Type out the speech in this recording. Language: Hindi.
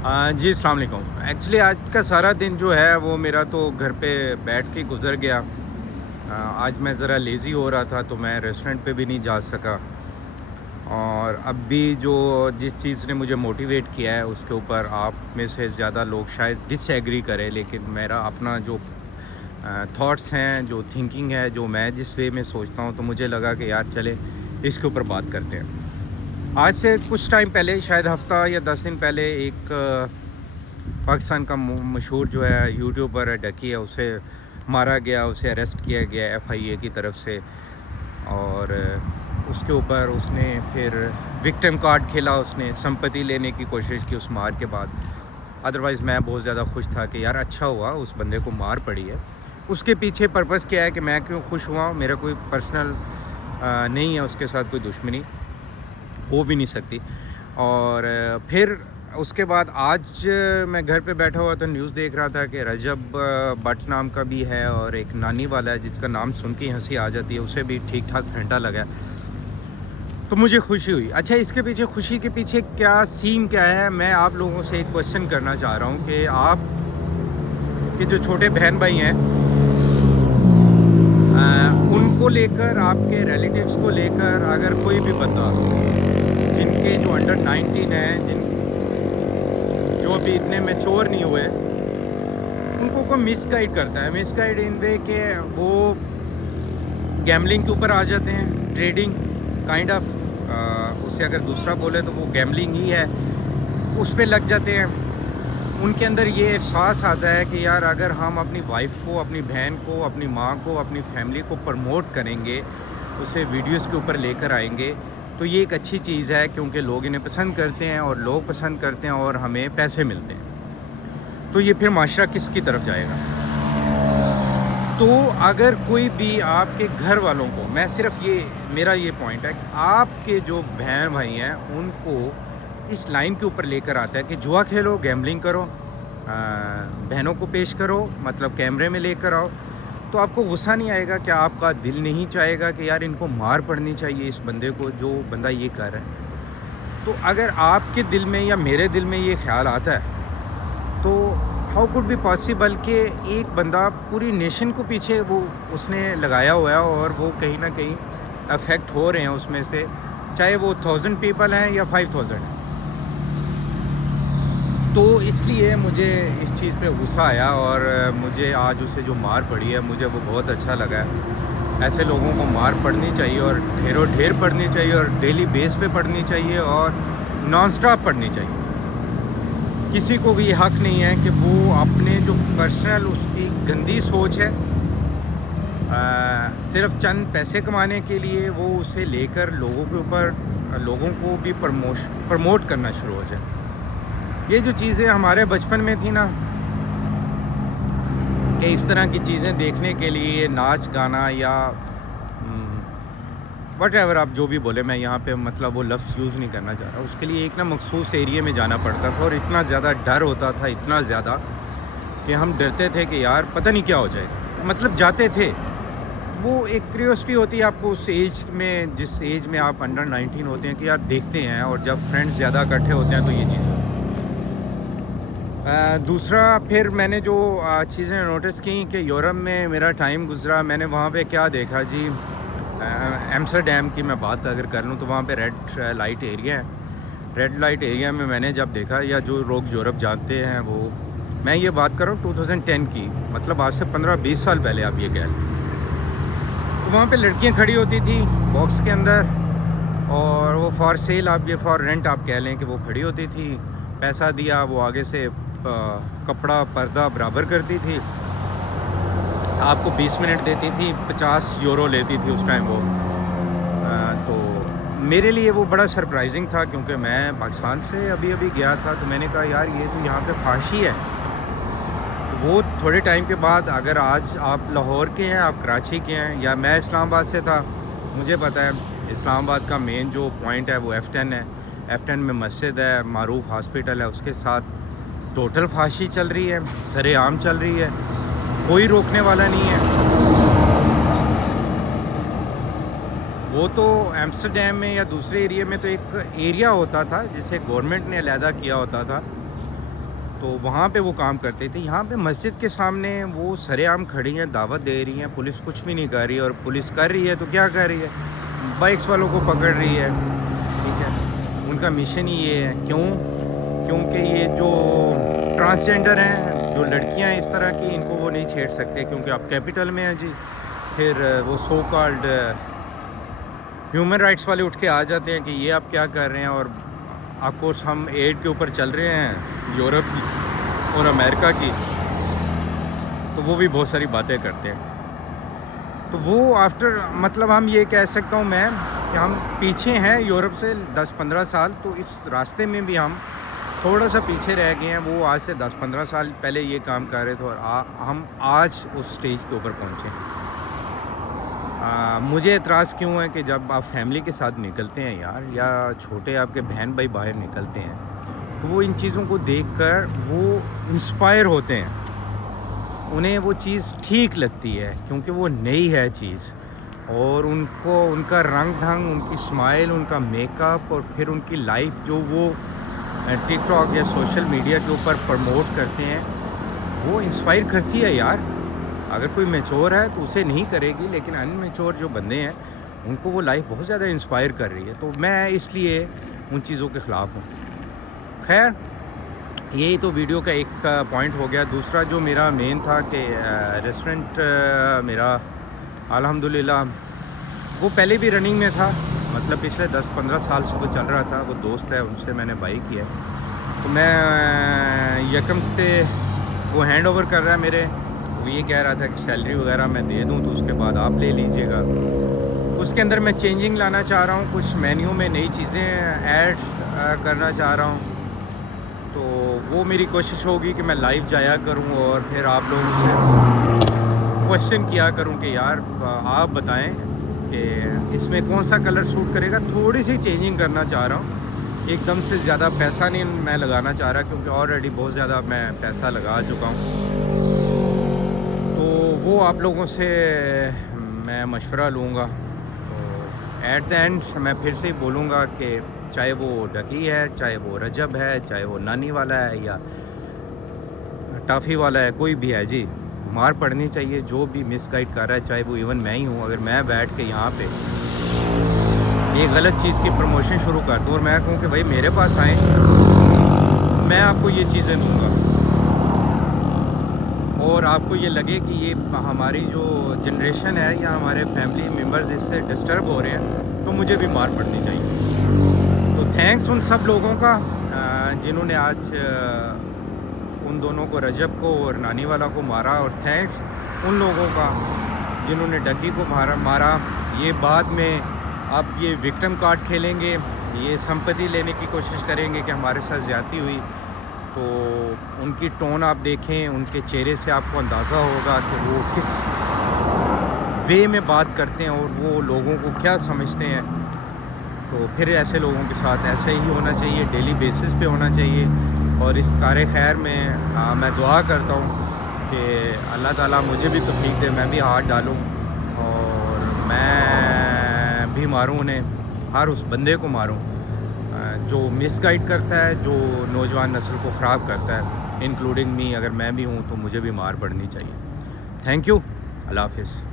जी अस्सलाम वालेकुम। एक्चुअली आज का सारा दिन जो है वो मेरा तो घर पे बैठ के गुज़र गया। आज मैं ज़रा लेज़ी हो रहा था तो मैं रेस्टोरेंट पे भी नहीं जा सका। और अब भी जो जिस चीज़ ने मुझे मोटिवेट किया है उसके ऊपर आप में से ज़्यादा लोग शायद डिसएग्री करें, लेकिन मेरा अपना जो थॉट्स हैं, जो थिंकिंग है, जो मैं जिस वे में सोचता हूँ, तो मुझे लगा कि यार चले इसके ऊपर बात करते हैं। आज से कुछ टाइम पहले, शायद हफ़्ता या 10 दिन पहले, एक पाकिस्तान का मशहूर जो है यूट्यूबर है डकी है, उसे मारा गया, उसे अरेस्ट किया गया एफआईए की तरफ से। और उसके ऊपर उसने फिर विक्टिम कार्ड खेला, उसने संपत्ति लेने की कोशिश की उस मार के बाद। अदरवाइज़ मैं बहुत ज़्यादा खुश था कि यार अच्छा हुआ उस बंदे को मार पड़ी है। उसके पीछे पर्पज़ क्या है कि मैं क्यों खुश हुआ, मेरा कोई पर्सनल नहीं है उसके साथ कोई दुश्मनी, हो भी नहीं सकती। और फिर उसके बाद आज मैं घर पे बैठा हुआ तो न्यूज़ देख रहा था कि रजब भट्ट नाम का भी है और एक नानी वाला है जिसका नाम सुन के हंसी आ जाती है, उसे भी ठीक ठाक फंटा लगा। तो मुझे खुशी हुई। अच्छा, इसके पीछे, खुशी के पीछे क्या सीन क्या है, मैं आप लोगों से एक क्वेश्चन करना चाह रहा हूँ कि आप के जो छोटे बहन भाई हैं, उनको लेकर, आपके रिलेटिव्स को लेकर, अगर कोई भी बंदा जिनके जो अंडर 19 है, जिन जो अभी इतने मैच्योर नहीं हुए, उनको कोई मिसगाइड करता है, मिसगाइड इन वे के वो गैम्बलिंग के ऊपर आ जाते हैं, ट्रेडिंग काइंड ऑफ, उसे अगर दूसरा बोले तो वो गैम्बलिंग ही है, उस पर लग जाते हैं। उनके अंदर ये एहसास आता है कि यार अगर हम अपनी वाइफ को, अपनी बहन को, अपनी माँ को, अपनी फैमिली को प्रमोट करेंगे, उसे वीडियोस के ऊपर लेकर आएंगे, तो ये एक अच्छी चीज़ है, क्योंकि लोग इन्हें पसंद करते हैं और लोग पसंद करते हैं और हमें पैसे मिलते हैं। तो ये फिर माशरा किसकी तरफ जाएगा? तो अगर कोई भी आपके घर वालों को, मैं सिर्फ ये, मेरा ये पॉइंट है कि आपके जो बहन भाई हैं उनको इस लाइन के ऊपर लेकर आता है कि जुआ खेलो, गैम्बलिंग करो, बहनों को पेश करो, मतलब कैमरे में लेकर आओ, तो आपको गुस्सा नहीं आएगा? क्या आपका दिल नहीं चाहेगा कि यार इनको मार पड़नी चाहिए इस बंदे को, जो बंदा ये कर रहा है? तो अगर आपके दिल में या मेरे दिल में ये ख्याल आता है, तो हाउ कुड बी पॉसिबल कि एक बंदा पूरी नेशन को पीछे वो उसने लगाया हुआ है और वो कहीं ना कहीं अफेक्ट हो रहे हैं उसमें से, चाहे वो 1000 पीपल हैं या 5000। तो इसलिए मुझे इस चीज़ पे गुस्सा आया और मुझे आज उसे जो मार पड़ी है, मुझे वो बहुत अच्छा लगा है। ऐसे लोगों को मार पड़नी चाहिए और ढेरों ढेर पड़नी चाहिए और डेली बेस पे पड़नी चाहिए और नॉन स्टॉप पड़नी चाहिए। किसी को भी ये हक नहीं है कि वो अपने जो पर्सनल उसकी गंदी सोच है, सिर्फ चंद पैसे कमाने के लिए वो उसे लेकर लोगों के ऊपर, लोगों को भी प्रमोट करना शुरू हो जाए। ये जो चीज़ें हमारे बचपन में थी ना, कि इस तरह की चीज़ें देखने के लिए नाच गाना या वट एवर आप जो भी बोले, मैं यहाँ पे मतलब वो लफ्ज़ यूज़ नहीं करना चाह रहा, उसके लिए एक ना मखसूस एरिया में जाना पड़ता था और इतना ज़्यादा डर होता था, इतना ज़्यादा कि हम डरते थे कि यार पता नहीं क्या हो जाएगा। मतलब जाते थे, वो एक क्यूरियोसिटी होती है आपको उस एज में, जिस एज में आप अंडर 19 होते हैं, कि यार देखते हैं, और जब फ्रेंड्स ज़्यादा इकट्ठे होते हैं तो ये चीज़। दूसरा, फिर मैंने जो चीज़ें नोटिस की कि यूरोप में मेरा टाइम गुजरा, मैंने वहाँ पे क्या देखा जी, एम्स्टर्डम की मैं बात अगर कर लूँ तो वहाँ पे रेड लाइट एरिया है। रेड लाइट एरिया में मैंने जब देखा, या जो लोग यूरोप जानते हैं वो, मैं ये बात कर रहा हूँ 2010 की, मतलब आज से 15-20 साल पहले आप ये कह लें। तो वहाँ पे लड़कियाँ खड़ी होती थी बॉक्स के अंदर, और वो फॉर सेल, आप ये फॉर रेंट आप कह लें कि वो खड़ी होती थी, पैसा दिया, वो आगे से कपड़ा पर्दा बराबर करती थी, आपको 20 मिनट देती थी, 50 यूरो लेती थी उस टाइम वो। तो मेरे लिए वो बड़ा सरप्राइजिंग था, क्योंकि मैं पाकिस्तान से अभी अभी गया था, तो मैंने कहा यार ये तो यहाँ पे फाशी है। तो वो थोड़े टाइम के बाद, अगर आज आप लाहौर के हैं, आप कराची के हैं, या मैं इस्लामाबाद से था, मुझे पता है इस्लामाबाद का मेन जो पॉइंट है वो F10 है। F10 में मस्जिद है, मारूफ हॉस्पिटल है, उसके साथ टोटल फाशी चल रही है, सरेआम चल रही है, कोई रोकने वाला नहीं है। वो तो एम्स्टर्डम में या दूसरे एरिया में तो एक एरिया होता था जिसे गवर्नमेंट ने अलहदा किया होता था, तो वहाँ पे वो काम करते थे। यहाँ पे मस्जिद के सामने वो सरेआम खड़ी हैं, दावत दे रही हैं, पुलिस कुछ भी नहीं कर रही है। और पुलिस कर रही है तो क्या कर रही है, बाइक्स वालों को पकड़ रही है, ठीक है। उनका मिशन ही ये है। क्यों? क्योंकि ये जो ट्रांसजेंडर हैं, जो लड़कियां हैं इस तरह की, इनको वो नहीं छेड़ सकते क्योंकि आप कैपिटल में हैं जी। फिर वो सो कॉल्ड ह्यूमन राइट्स वाले उठ के आ जाते हैं कि ये आप क्या कर रहे हैं। और ऑफकोर्स हम एड के ऊपर चल रहे हैं यूरोप की और अमेरिका की, तो वो भी बहुत सारी बातें करते हैं। तो वो आफ्टर मतलब हम ये कह सकता हूँ मैं कि हम पीछे हैं यूरोप से 10-15 साल। तो इस रास्ते में भी हम थोड़ा सा पीछे रह गए हैं। वो आज से 10-15 साल पहले ये काम कर रहे थे और हम आज उस स्टेज के ऊपर पहुँचे। मुझे एतराज़ क्यों है कि जब आप फैमिली के साथ निकलते हैं यार, या छोटे आपके बहन भाई बाहर निकलते हैं, तो वो इन चीज़ों को देखकर वो इंस्पायर होते हैं, उन्हें वो चीज़ ठीक लगती है क्योंकि वो नई है चीज़। और उनको उनका रंग ढंग, उनकी स्माइल, उनका मेकअप और फिर उनकी लाइफ जो वो टिकटॉक या सोशल मीडिया के ऊपर प्रमोट करते हैं, वो इंस्पायर करती है यार। अगर कोई मैच्योर है तो उसे नहीं करेगी, लेकिन अनमैच्योर जो बंदे हैं उनको वो लाइफ बहुत ज़्यादा इंस्पायर कर रही है। तो मैं इसलिए उन चीज़ों के ख़िलाफ़ हूँ। खैर, यही तो वीडियो का एक पॉइंट हो गया। दूसरा जो मेरा मेन था कि रेस्टोरेंट मेरा अल्हम्दुलिल्लाह वो पहले भी रनिंग में था, मतलब पिछले 10-15 साल से वो चल रहा था। वो दोस्त है, उनसे मैंने बाई किया। तो मैं यकम से वो हैंड ओवर कर रहा है मेरे। वो ये कह रहा था कि सैलरी वगैरह मैं दे दूं तो उसके बाद आप ले लीजिएगा। उसके अंदर मैं चेंजिंग लाना चाह रहा हूँ, कुछ मेन्यू में नई चीज़ें ऐड करना चाह रहा हूँ। तो वो मेरी कोशिश होगी कि मैं लाइव जाया करूँ और फिर आप लोगों से क्वेश्चन किया करूँ कि यार आप बताएं कि इसमें कौन सा कलर सूट करेगा। थोड़ी सी चेंजिंग करना चाह रहा हूँ, एकदम से ज़्यादा पैसा नहीं मैं लगाना चाह रहा क्योंकि ऑलरेडी बहुत ज़्यादा मैं पैसा लगा चुका हूँ। तो वो आप लोगों से मैं मशवरा लूँगा। तो एट द एंड मैं फिर से बोलूँगा कि चाहे वो डकी है, चाहे वो रजब है, चाहे वो नानी वाला है या टाफ़ी वाला है, कोई भी है जी, मार पड़नी चाहिए। जो भी मिसगाइड कर रहा है, चाहे वो इवन मैं ही हूँ, अगर मैं बैठ के यहाँ पे ये गलत चीज़ की प्रमोशन शुरू कर दूँ और मैं कहूँ कि भाई मेरे पास आएँ, मैं आपको ये चीज़ें दूँगा और आपको ये लगे कि ये हमारी जो जनरेशन है या हमारे फैमिली मेम्बर्स इससे डिस्टर्ब हो रहे हैं, तो मुझे भी मार पड़नी चाहिए। तो थैंक्स उन सब लोगों का जिन्होंने आज उन दोनों को, रजब को और नानी वाला को मारा। और थैंक्स उन लोगों का जिन्होंने डकी को मारा। ये बाद में आप ये विक्टिम कार्ड खेलेंगे, ये संपत्ति लेने की कोशिश करेंगे कि हमारे साथ ज़्यादती हुई। तो उनकी टोन आप देखें, उनके चेहरे से आपको अंदाज़ा होगा कि वो किस वे में बात करते हैं और वो लोगों को क्या समझते हैं। तो फिर ऐसे लोगों के साथ ऐसे ही होना चाहिए, डेली बेसिस पे होना चाहिए। और इस कार खैर में मैं दुआ करता हूँ कि अल्लाह ताला मुझे भी तौफीक दे, मैं भी हाथ डालूँ और मैं भी मारूँ उन्हें, हर उस बंदे को मारूँ जो मिसगाइड करता है, जो नौजवान नस्ल को ख़राब करता है, इंक्लूडिंग मी। अगर मैं भी हूँ तो मुझे भी मार पड़नी चाहिए। थैंक यू, अल्लाह हाफ़िज़।